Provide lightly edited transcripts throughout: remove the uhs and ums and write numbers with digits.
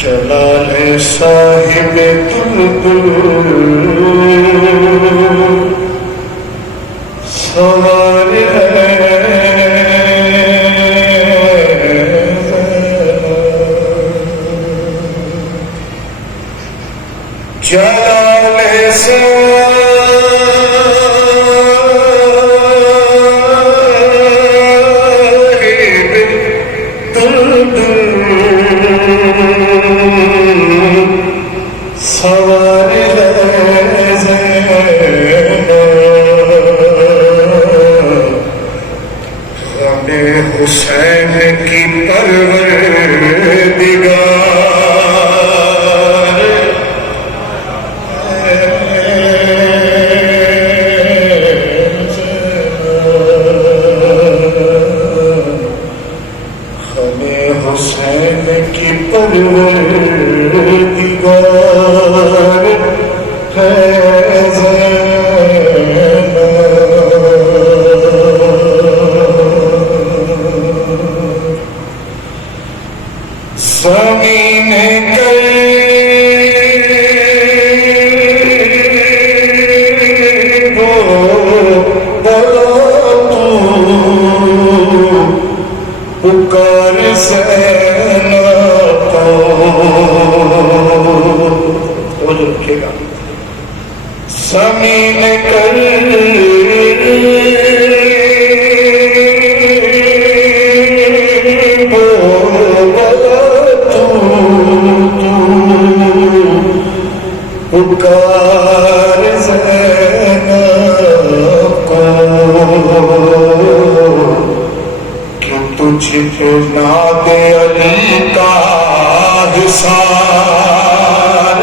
جلال صاحب سوار جلال سوار غم حسین کی پروردگار غم حسین کی پروردگار ہے زمین کرب و بلا تو پکار زینب کو توجہ رکھیے گا زمین کرب و بلا پکار زینب کو کہ تجھ پہ ناد علی کا حسار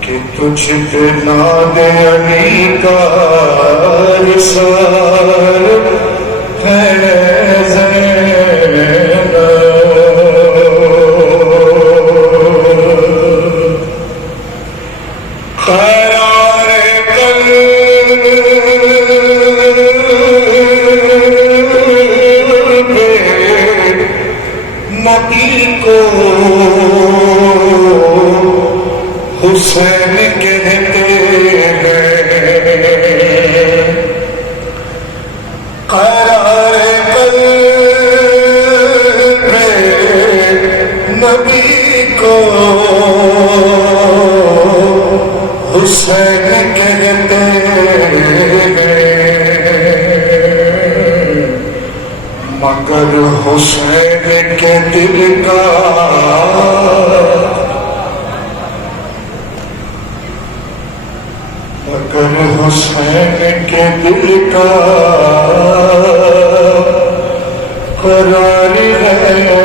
کہ تجھ پہ ناد علی کا حسار ہے زینب قرار قلب نبی کو حسین کہتے ہیں قرار قلب نبی کو حسین کہتے ہیں مگر حسین کے دل کا مگر حسین کے دل کا قرار ہے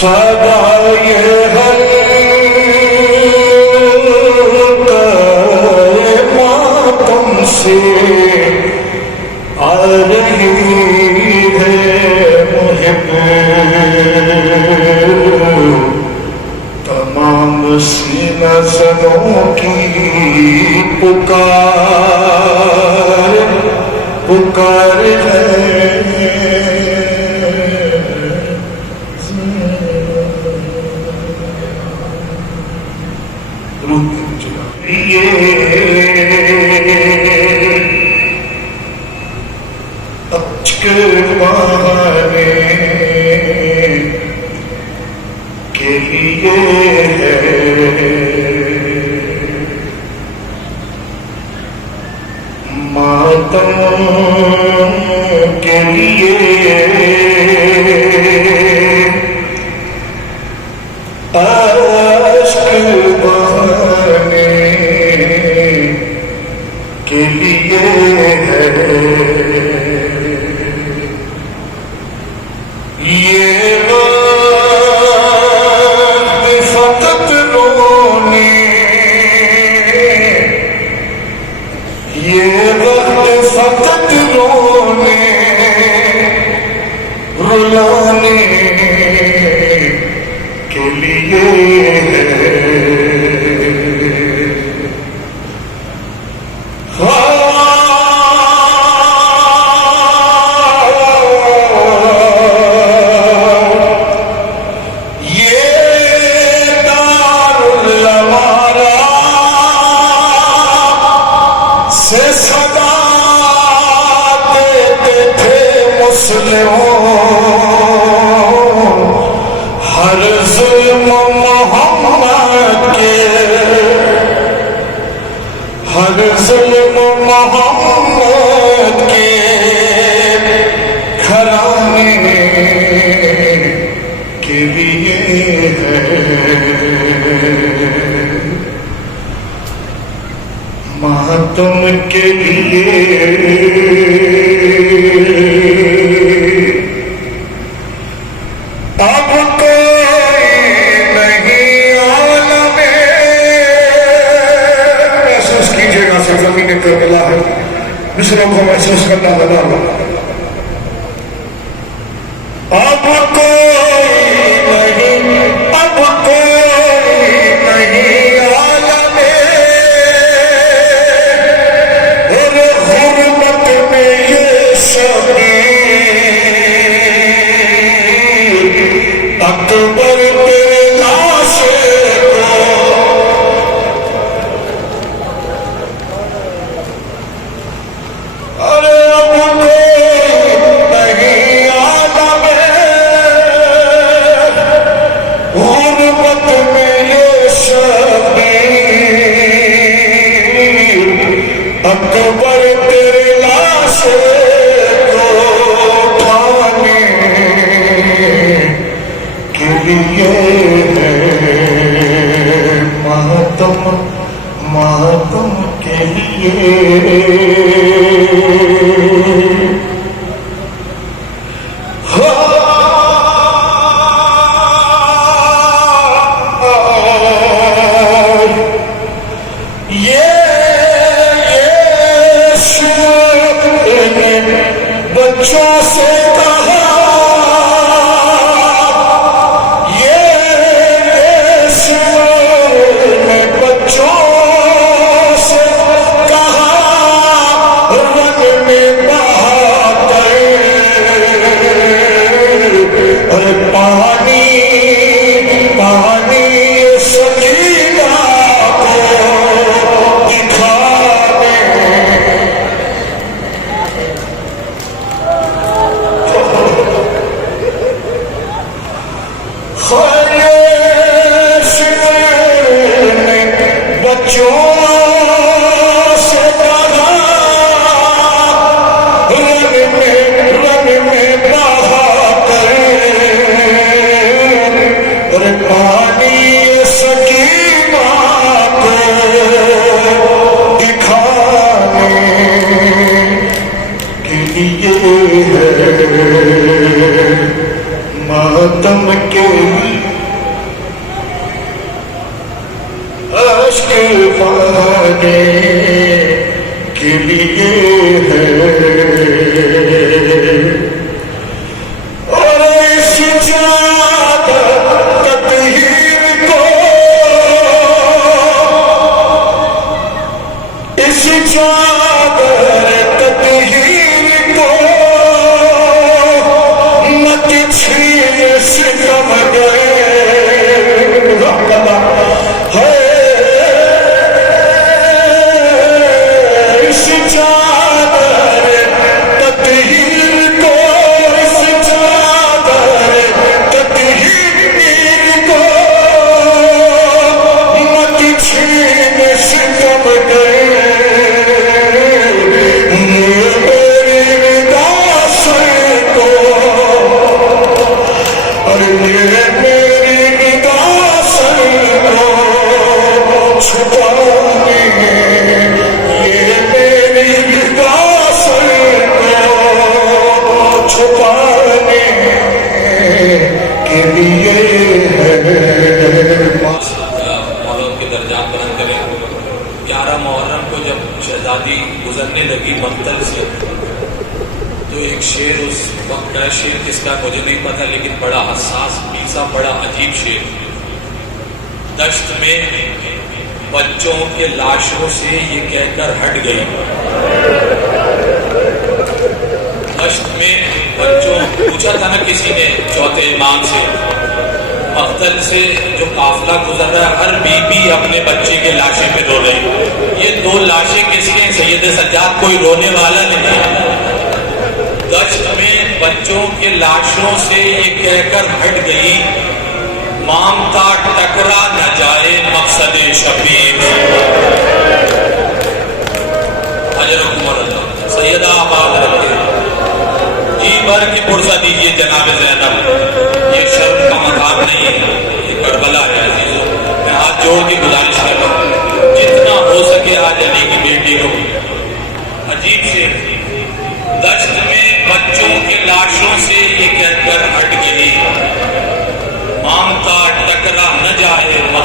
صدای حلقہ ماتم سے آ رہی ہے محب تمام سینہ زنوں کی پکار پکار ہے پانے کے لیے ہے ماتم کے لیے عشق بہانے کے لیے ہے یہ وقت فقط رونے یہ وقت فقط رونے کے لیے ہے، ماتم کے لیے اب کوئی نہیں عالم میں۔ محسوس کیجئے گا سرزمین کربلا ہے، مصروں کو محسوس کرنا بنا ہوا۔ اب کوئی نہیں، اب کوئی نہیں عالم میں، اور غربت میں یہ شبیر اکبر تیرے لاشے کو۔ ارے اب کوئی نہیں عالم میں، غربت میں یہ شبیر اکبر تیرے لاشے کو اٹھانے کے لیے ہے، ماتم ماتم کے لیے۔ بچوں سے کہا، میں بچوں سے کہا، رن میں بہا گئے، اور پانی پانی سکینہ کو دکھانے۔ بچوں سے کہا، رن میں بہا کرے، اور پانی سکینہ کو دکھانے کے لیے ہے، ماتم کے اشک بہانے کے لیے ہے، اور اس چادر تطہیر کو، اس چادر تطہیر کو مت چھین ستم گئے، گزرنے لگی مقتل سے، تو ایک شعر اس وقت کا شعر کس کا مجھے نہیں پتا، لیکن بڑا حساس پیسا، بڑا عجیب شعر۔ دشت میں بچوں کے لاشوں سے یہ کہہ کر ہٹ گئی، دشت میں بچوں، پوچھا تھا نا کسی نے چوتھے امام سے، مقتل سے جو قافلہ گزر رہا ہے، ہر بی بی اپنے بچے کے لاشیں پہ رو رہی، یہ دو لاشیں کس کے؟ سید سجاد کوئی رونے والا نہیں۔ دشت میں بچوں کے لاشوں سے یہ کہہ کر ہٹ گئی، مامتا ٹکرا نہ جائے مقصد شفیع۔ اجرکم اللہ، سیدہ آباد رکھے، جی بھر کی پرسہ دیجیے جناب زینب، یہ شرم کا مقام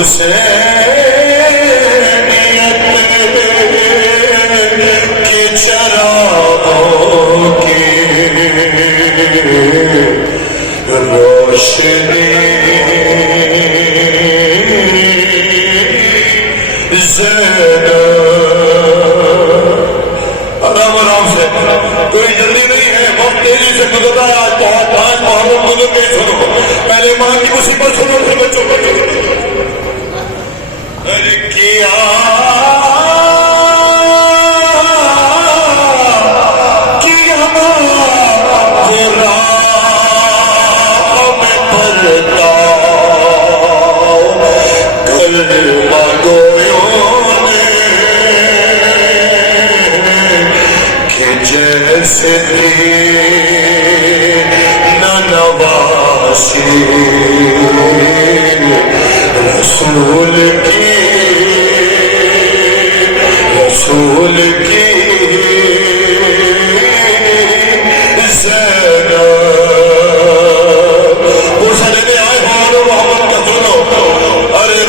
حسینیت کی چراغوں کی روشنی زینب آرام سے کوئی جلدی نہیں ہے بہت تیزی سے گزر رہا ہے آج محرم گزر کے سنو پہلے ماں کی مصیبت سنو پھر بچوں کو کیا جیسے نواسی رسول کی زینب وہ سارے میں آئے ہو محمد کا سنو ارے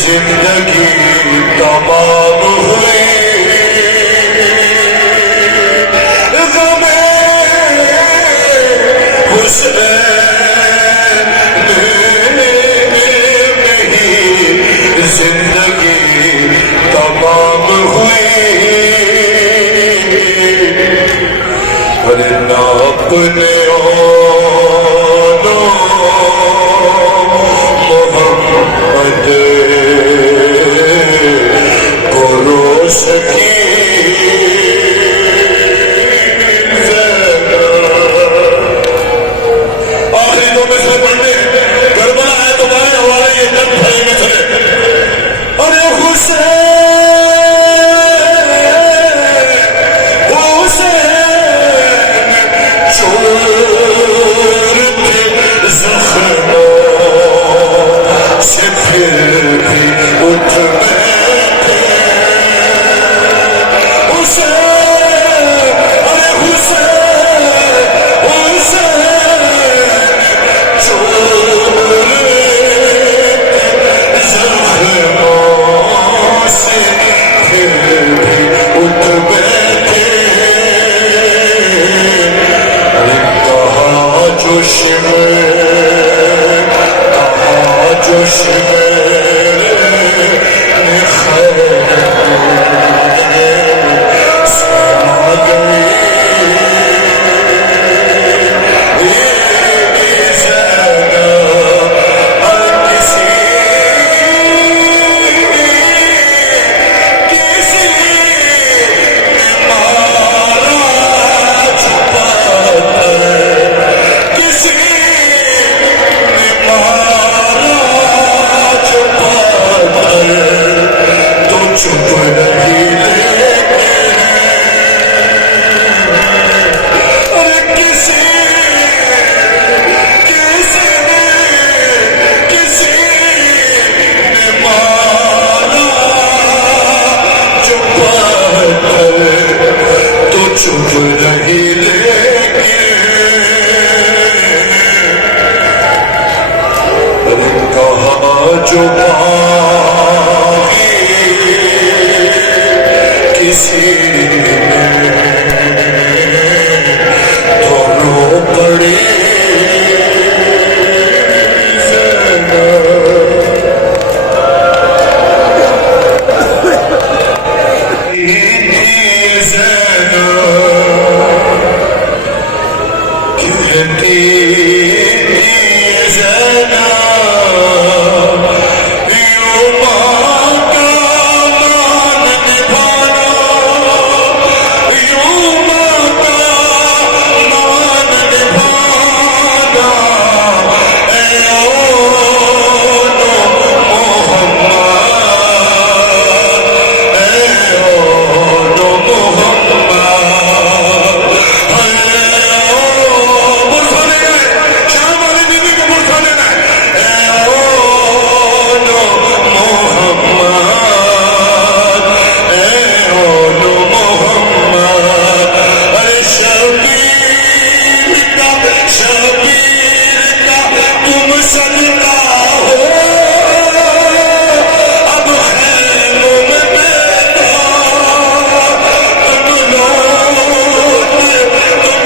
زندگی تمام ہوئی غم حسین میں زندگی تمام ہوئی ورنہ اپنے محمد آخری دو میں سے پڑھنے کربلا ہے تو بائیں ہمارے یہ جنگ بھائی میں چلے ارے حسین چورت زخموں سے پھر بھی اٹھ بیٹھے سجدہ ہو اب خیموں میں بیٹھا تم لوٹ کرنا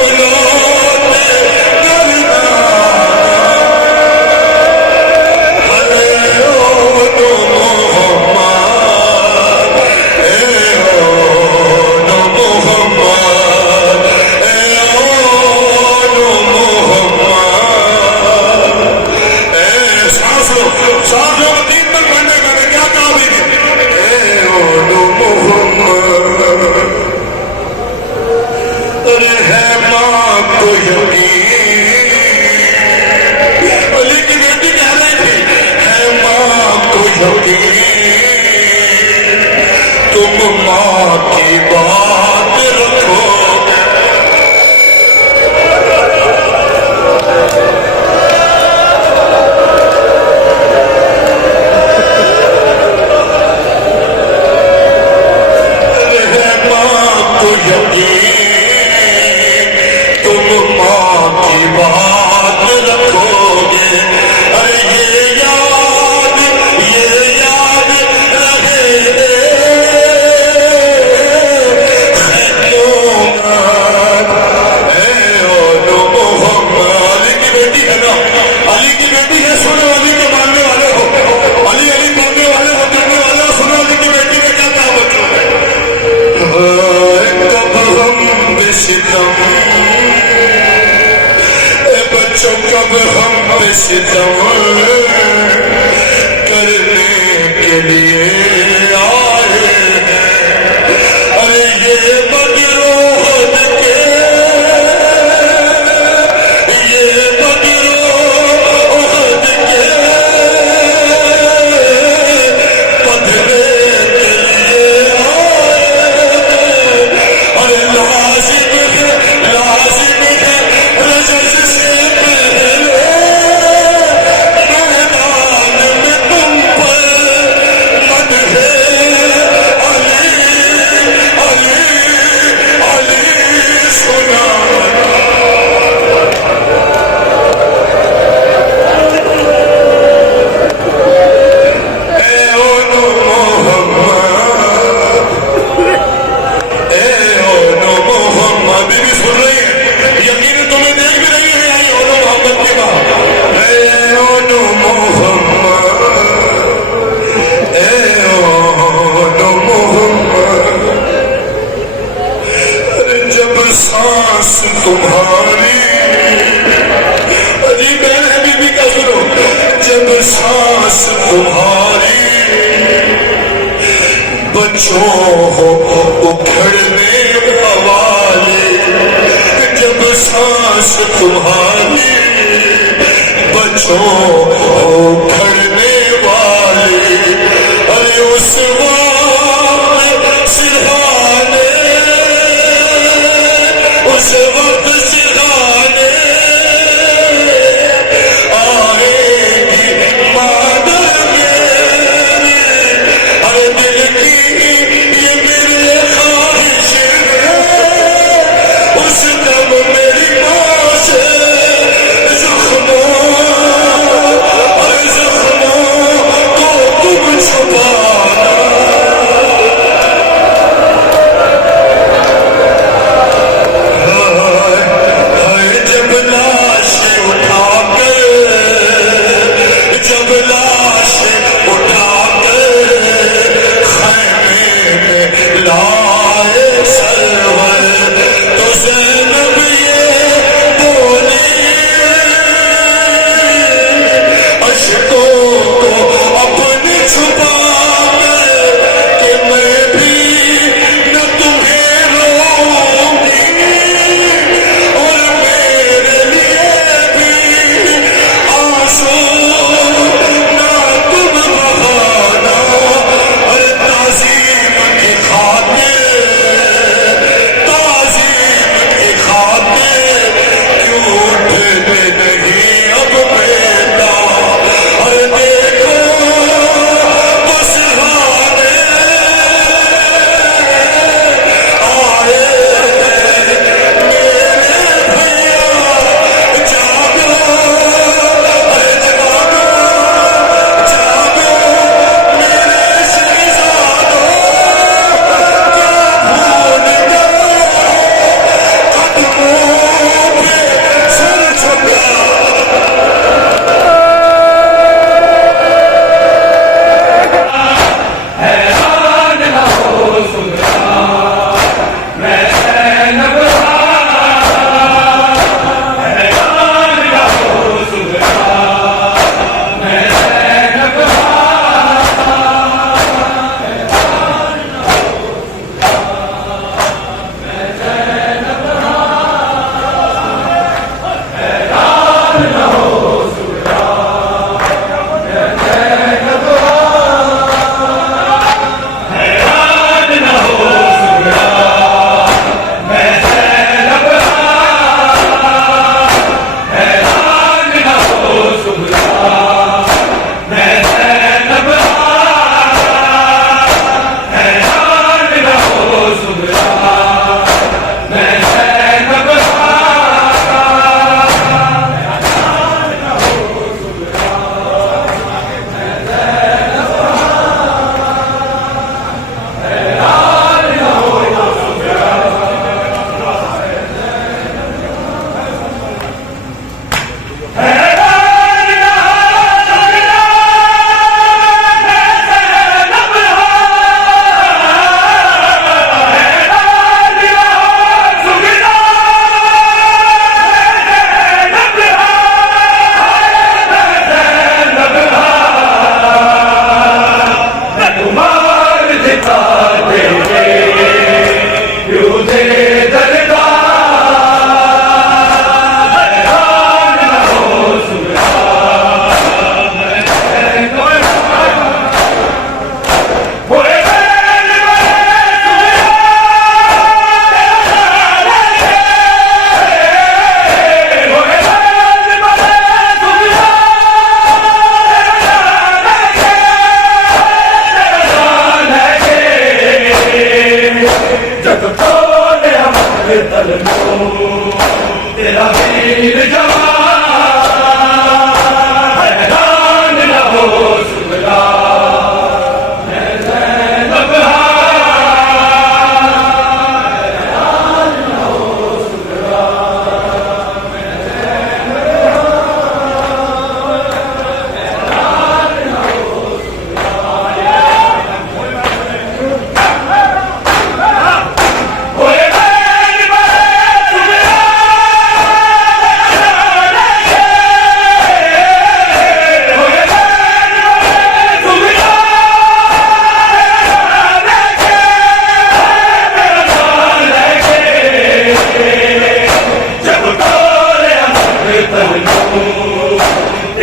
تم ماں کی بات رکھو ماں کو یقین تم ماں کی بات رکھو گے ارے یہ یاد رہے علی کی بیٹی ہے سنو علی کے ماننے والے ہو علی علی ماننے والے ہو کرنے والے ہو سنو علی کی بیٹی نے کیا کہا بچوں کب ہم بے ستم اے بچوں کب ہم بے ستم کرنے کے لیے آئے ارے یہ بگروہد کے تمہاری عجیب بہن ہے بی بی کا سنو جب سانس تمہاری بچوں ہو اکھڑنے والے جب سانس تمہاری بچوں ہو اکھڑنے والے ارے اس وقت سرحانے اس وقت سرحانے آئے گی مادر میرے ارے دل کی یہ میرے خواہش ہے اس دم میری ماں سے زخموں کو تم چھپانا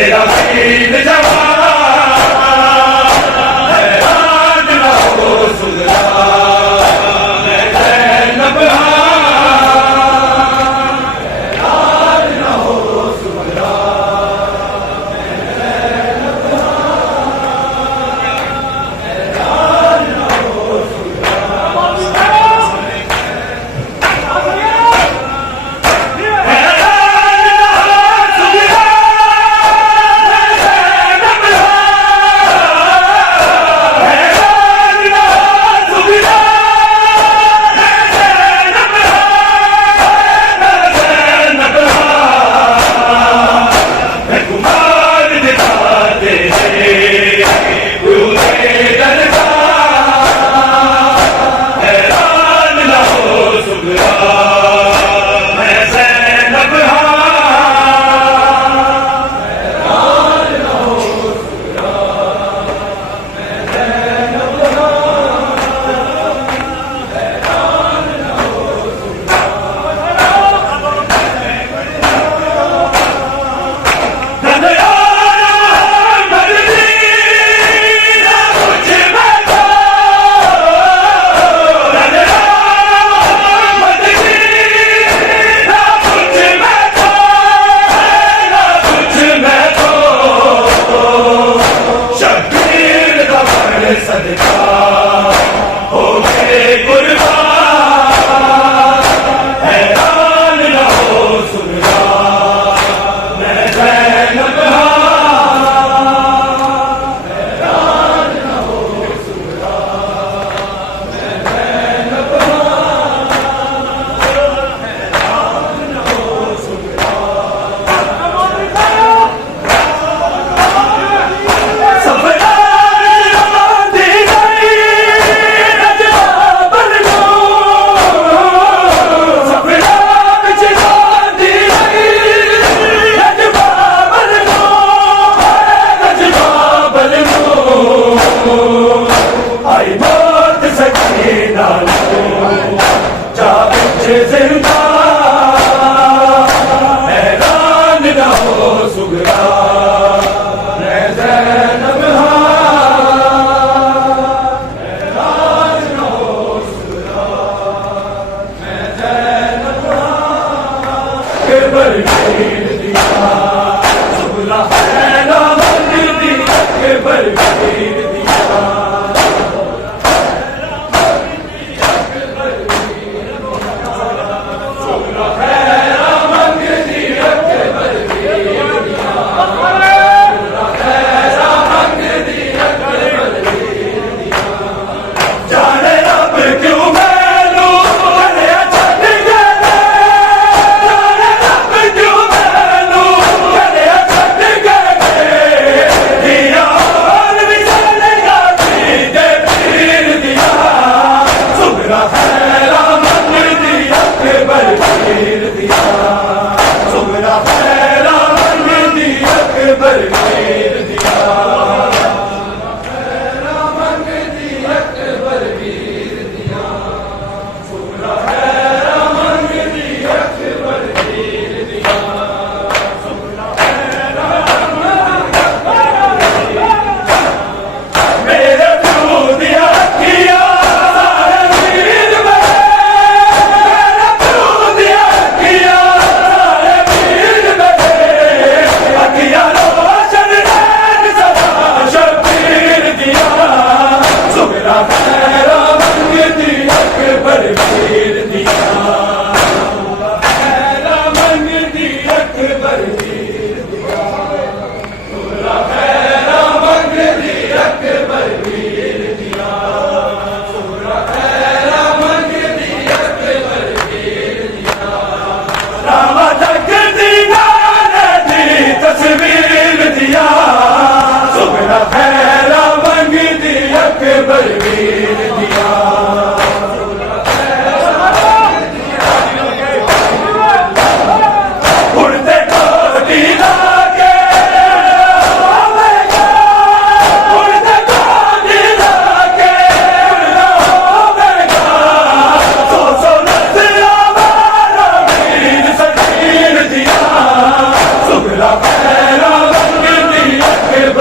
تیرا شہید جوان حیران نہ ہو سغرا میں زینب حیران نہ ہو سغرا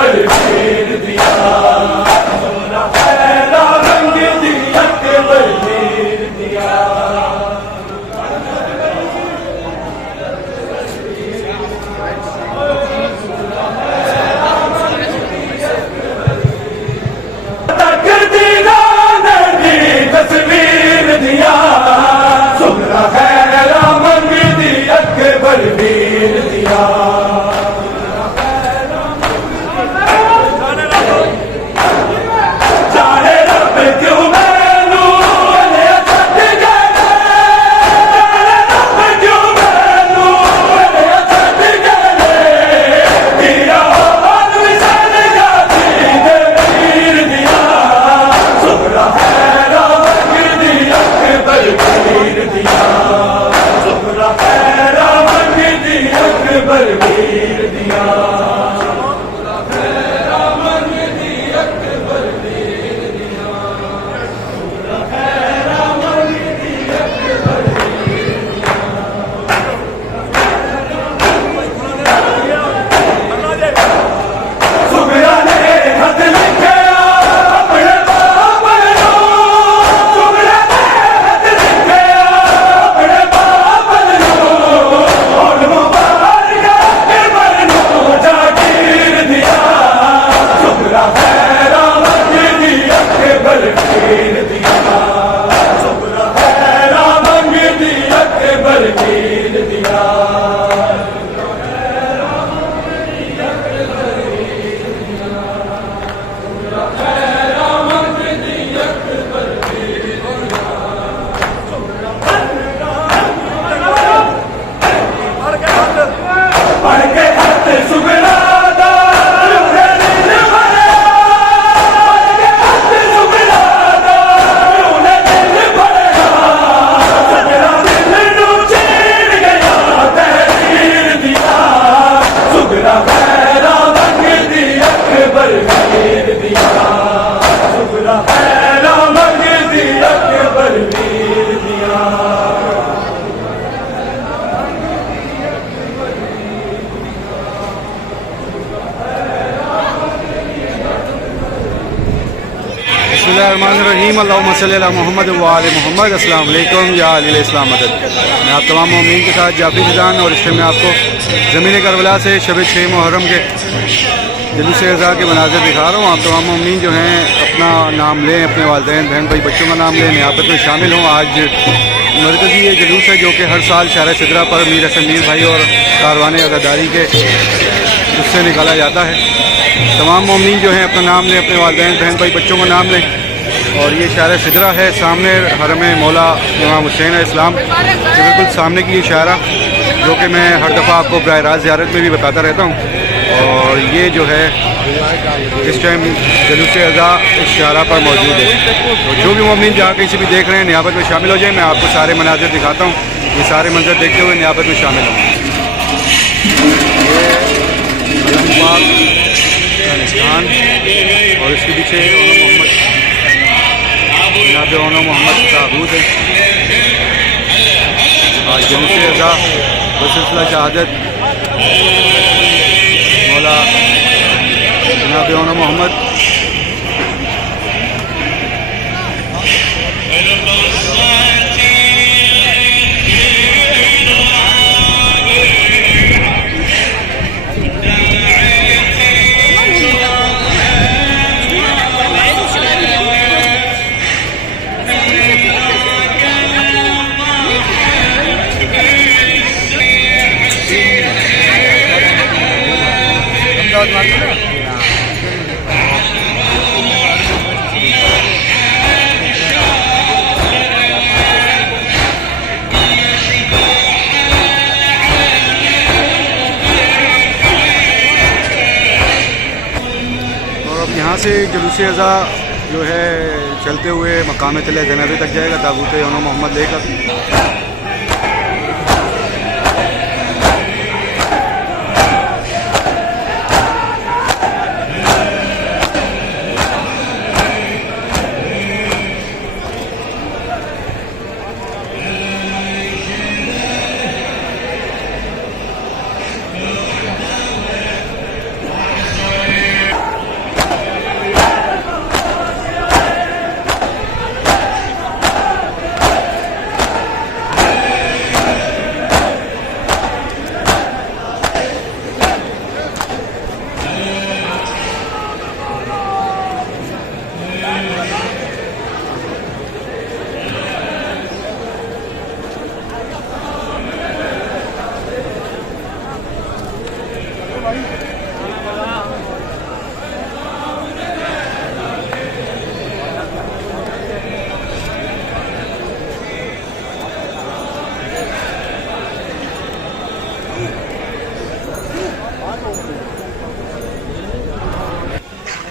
بلبیر دیا سونا پہلا رنگ دیا کے بلبیر دیا تصویر دیا سمرا خیرا منگ دیا کے بلبیر دیا جانے رب کیوں میں نور چھٹ گئے رب کیوں میں نور چھٹ گئے دیا مثال جاتی دیر دیا سمرا بلبیر دیا سمرا خیرا منگ دیا کے بلبیر دیا خیرا منگ دیا کے بلبیر دیا خیرا منگ دیا کے بلبیر دیا سمرا نے خط لکھے اپنے بابل الرحیم اللہم صلی علی محمد وآل محمد. السلام علیکم یا علی اسلام مدد. میں آپ تمام مومنین کے ساتھ جعفری فیضان اور اس میں آپ کو زمین کربلا سے شب 6 محرم کے جلوس اعزاز کے مناظر دکھا رہا ہوں. آپ تمام مومنین جو ہیں اپنا نام لیں, اپنے والدین بہن بھائی بچوں کا نام لیں, نیابت میں شامل ہوں. آج مرکزی یہ جلوس ہے جو کہ ہر سال شہر سدرہ پر میر حسن میر بھائی اور کاروان عزاداری کے اس سے نکالا جاتا ہے. تمام مومنین جو ہیں اپنا نام لیں, اپنے والدین بہن بھائی بچوں کا نام لیں. اور یہ شہر سدرہ ہے, سامنے حرم مولا امام حسین اسلام کے بالکل سامنے کی یہ شاہراہ جو کہ میں ہر دفعہ آپ کو براہ راست زیارت میں بھی بتاتا رہتا ہوں. اور یہ جو ہے اس ٹائم جلوس اعزاء اس شاہراہ پر موجود ہے. تو جو بھی مومنین جہاں کہیں سے بھی دیکھ رہے ہیں نیابت میں شامل ہو جائیں. میں آپ کو سارے مناظر دکھاتا ہوں, یہ سارے منظر دیکھتے ہوئے نیابت میں شامل ہوں. یہ افغانستان اور اس کے پیچھے جناب اونو محمد تابوت ہے. آج جلوس اعزاء بسلسلہ شہادت مولا جناب اونو محمد یہاں سے جلوس اعزاء جو ہے چلتے ہوئے مقام تل زینبی تک جائے گا تابوت اونو محمد لے کر.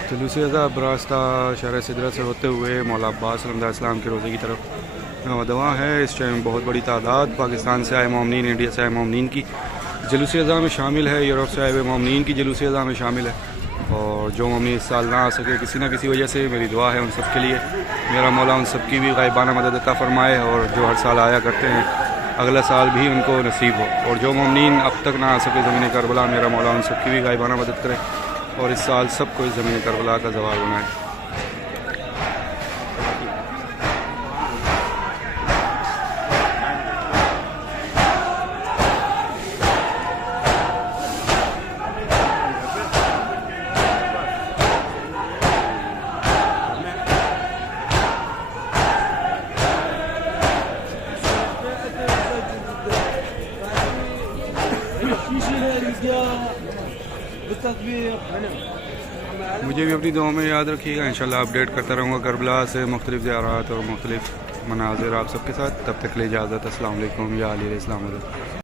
جلوس عذاب راستہ شہر سدرہ سے ہوتے ہوئے مولا عباس صلی اللہ علیہ وسلم کے روزے کی طرف رواں ہے. اس ٹائم بہت بڑی تعداد پاکستان سے آئے مومنین، انڈیا سے آئے مومنین کی جلوس عذاب میں شامل ہے. یورپ سے آئے ہوئے مومنین کی جلوس عذاب میں شامل ہے. اور جو مومنین اس سال نہ آ سکے کسی نہ کسی وجہ سے، میری دعا ہے ان سب کے لیے میرا مولا ان سب کی بھی غائبانہ مدد عطا فرمائے، اور جو ہر سال آیا کرتے ہیں اگلا سال بھی ان کو نصیب ہو. اور جو مومنین اب تک نہ آ سکے زمین کربلا، میرا مولا ان سب کی بھی غائبانہ مدد کرے اور اس سال سب کو اس زمین کربلا کا زوال بنائے. مجھے بھی اپنی دعاؤں میں یاد رکھیے گا. انشاءاللہ اپڈیٹ کرتا رہوں گا کربلا سے مختلف زیارات اور مختلف مناظر آپ سب کے ساتھ. تب تک کے لیے اجازت. السلام علیکم یا علیہ السلام علیکم.